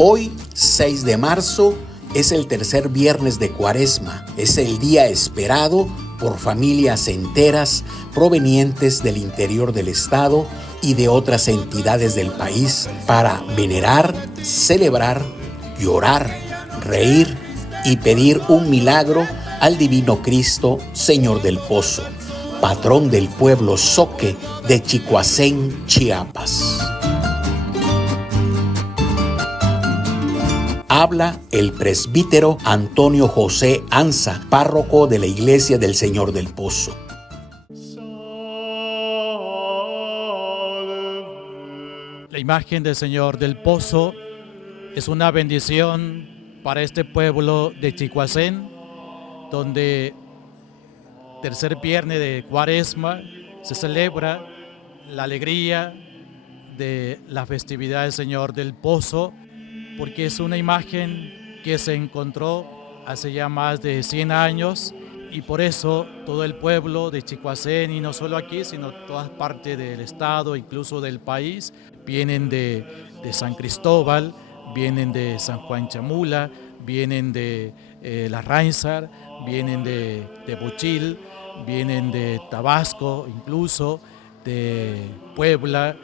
Hoy, 6 de marzo, es el tercer viernes de Cuaresma. Es el día esperado por familias enteras provenientes del interior del estado y de otras entidades del país para venerar, celebrar, llorar, reír y pedir un milagro al Divino Cristo, Señor del Pozo, patrón del pueblo Zoque de Chicoacén, Chiapas. Habla el presbítero Antonio José Anza, párroco de la Iglesia del Señor del Pozo. La imagen del Señor del Pozo es una bendición para este pueblo de Chicoacén, donde tercer viernes de Cuaresma se celebra la alegría de la festividad del Señor del Pozo, porque es una imagen que se encontró hace ya más de 100 años y por eso todo el pueblo de Chicoacén, y no solo aquí, sino todas partes del estado, incluso del país, vienen de San Cristóbal, vienen de San Juan Chamula, vienen de La Ráinzar, vienen de Bochil, vienen de Tabasco, incluso de Puebla,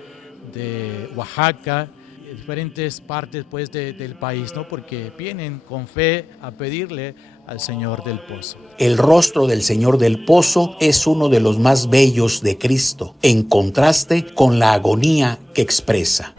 de Oaxaca, diferentes partes pues del país, ¿no? Porque vienen con fe a pedirle al Señor del Pozo. El rostro del Señor del Pozo es uno de los más bellos de Cristo, en contraste con la agonía que expresa.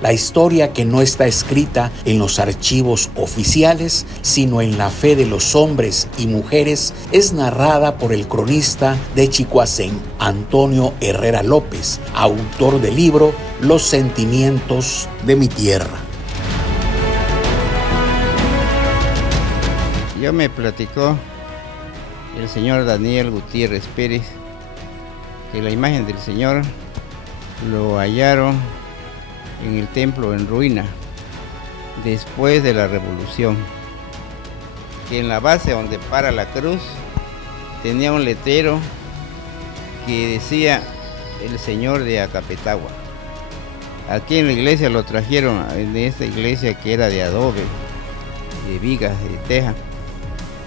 La historia que no está escrita en los archivos oficiales, sino en la fe de los hombres y mujeres, es narrada por el cronista de Chicoacén, Antonio Herrera López, autor del libro Los sentimientos de mi tierra. Yo me platicó el señor Daniel Gutiérrez Pérez que la imagen del Señor lo hallaron en el templo en ruina después de la revolución, que en la base donde para la cruz tenía un letrero que decía el Señor de Acapetagua. Aquí en la iglesia lo trajeron, en esta iglesia que era de adobe, de vigas, de teja,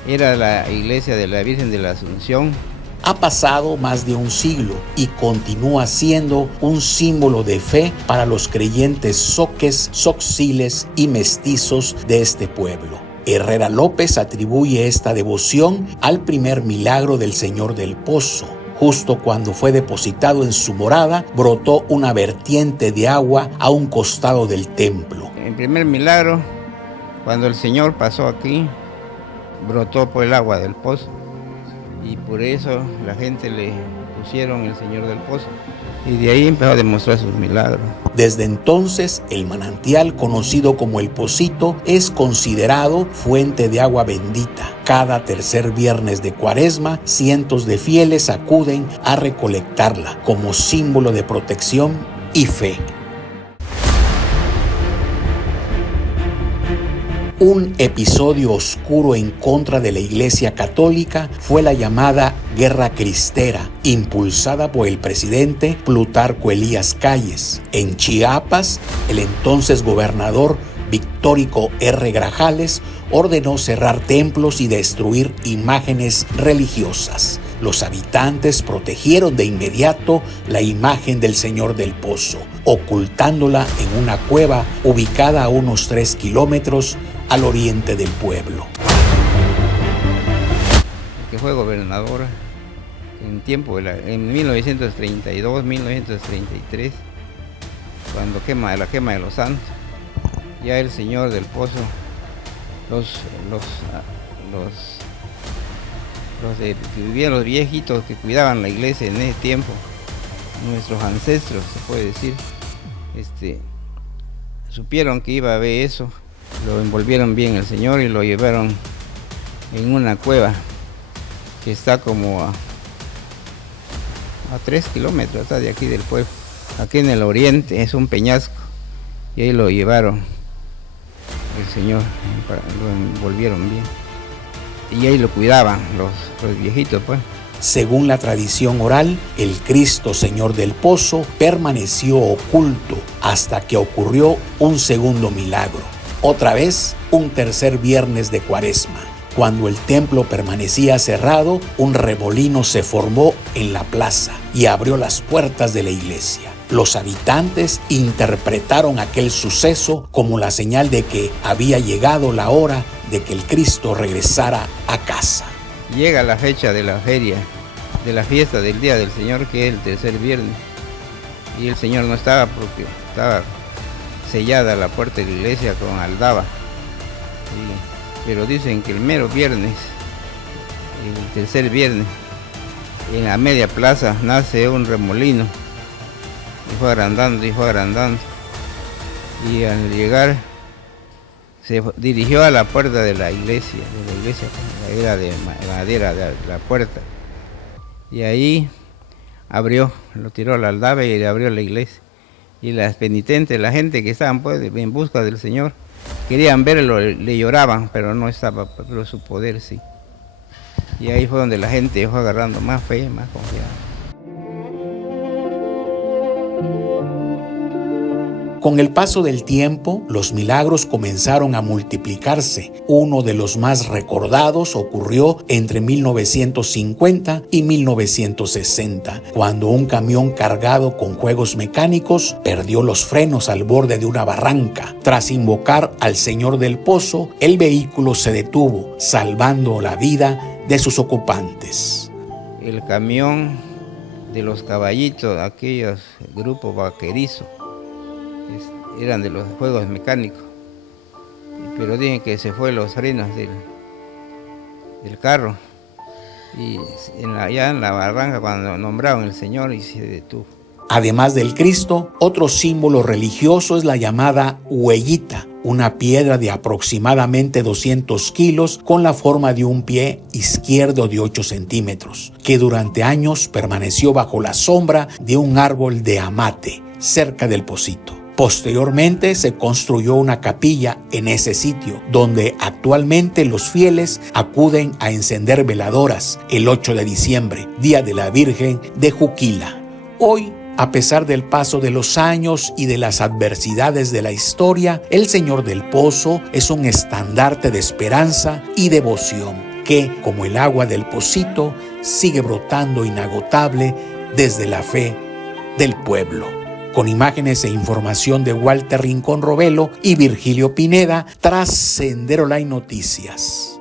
era la iglesia de la Virgen de la Asunción. Ha pasado más de un siglo y continúa siendo un símbolo de fe para los creyentes zoques, zoxiles y mestizos de este pueblo. Herrera López atribuye esta devoción al primer milagro del Señor del Pozo. Justo cuando fue depositado en su morada, brotó una vertiente de agua a un costado del templo. El primer milagro, cuando el Señor pasó aquí, brotó por el agua del pozo. Y por eso la gente le pusieron el Señor del Pozo. Y de ahí empezó a demostrar sus milagros. Desde entonces, el manantial conocido como el Pocito es considerado fuente de agua bendita. Cada tercer viernes de Cuaresma, cientos de fieles acuden a recolectarla como símbolo de protección y fe. Un episodio oscuro en contra de la Iglesia Católica fue la llamada Guerra Cristera, impulsada por el presidente Plutarco Elías Calles. En Chiapas, el entonces gobernador Victórico R. Grajales ordenó cerrar templos y destruir imágenes religiosas. Los habitantes protegieron de inmediato la imagen del Señor del Pozo, ocultándola en una cueva ubicada a unos 3 kilómetros al oriente del pueblo. Que fue gobernador en 1932, 1933, cuando la quema de los santos, ya el Señor del Pozo, que vivían los viejitos que cuidaban la iglesia en ese tiempo, nuestros ancestros, se puede decir, supieron que iba a haber eso, lo envolvieron bien el Señor y lo llevaron en una cueva que está como a 3 kilómetros de aquí del pueblo. Aquí en el oriente es un peñasco y ahí lo llevaron el Señor, lo envolvieron bien y ahí lo cuidaban los viejitos, pues. Según la tradición oral, el Cristo Señor del Pozo permaneció oculto hasta que ocurrió un segundo milagro. Otra vez, un tercer viernes de Cuaresma. Cuando el templo permanecía cerrado, un remolino se formó en la plaza y abrió las puertas de la iglesia. Los habitantes interpretaron aquel suceso como la señal de que había llegado la hora de que el Cristo regresara a casa. Llega la fecha de la feria, de la fiesta del Día del Señor, que es el tercer viernes. Y el Señor no estaba porque estaba sellada la puerta de la iglesia con aldaba. Pero dicen que el mero viernes, el tercer viernes, en la media plaza nace un remolino. Y fue agrandando y fue agrandando. Y al llegar se dirigió a la puerta de la iglesia, era de madera de la puerta. Y ahí abrió, lo tiró a la aldaba y le abrió la iglesia. Y las penitentes, la gente que estaban pues, en busca del Señor, querían verlo, le lloraban, pero no estaba, pero su poder sí. Y ahí fue donde la gente fue agarrando más fe, más confianza. Con el paso del tiempo, los milagros comenzaron a multiplicarse. Uno de los más recordados ocurrió entre 1950 y 1960, cuando un camión cargado con juegos mecánicos perdió los frenos al borde de una barranca. Tras invocar al Señor del Pozo, el vehículo se detuvo, salvando la vida de sus ocupantes. El camión de los caballitos, aquellos grupos vaquerizos, eran de los juegos mecánicos, pero dicen que se fue los frenos del carro y allá en la barranca cuando nombraron el Señor y se detuvo. Además del Cristo, otro símbolo religioso es la llamada huellita, una piedra de aproximadamente 200 kilos con la forma de un pie izquierdo de 8 centímetros, que durante años permaneció bajo la sombra de un árbol de amate, cerca del pocito. Posteriormente se construyó una capilla en ese sitio, donde actualmente los fieles acuden a encender veladoras el 8 de diciembre, Día de la Virgen de Juquila. Hoy, a pesar del paso de los años y de las adversidades de la historia, el Señor del Pozo es un estandarte de esperanza y devoción que, como el agua del pocito, sigue brotando inagotable desde la fe del pueblo. Con imágenes e información de Walter Rincón Robelo y Virgilio Pineda, Trascender Online Noticias.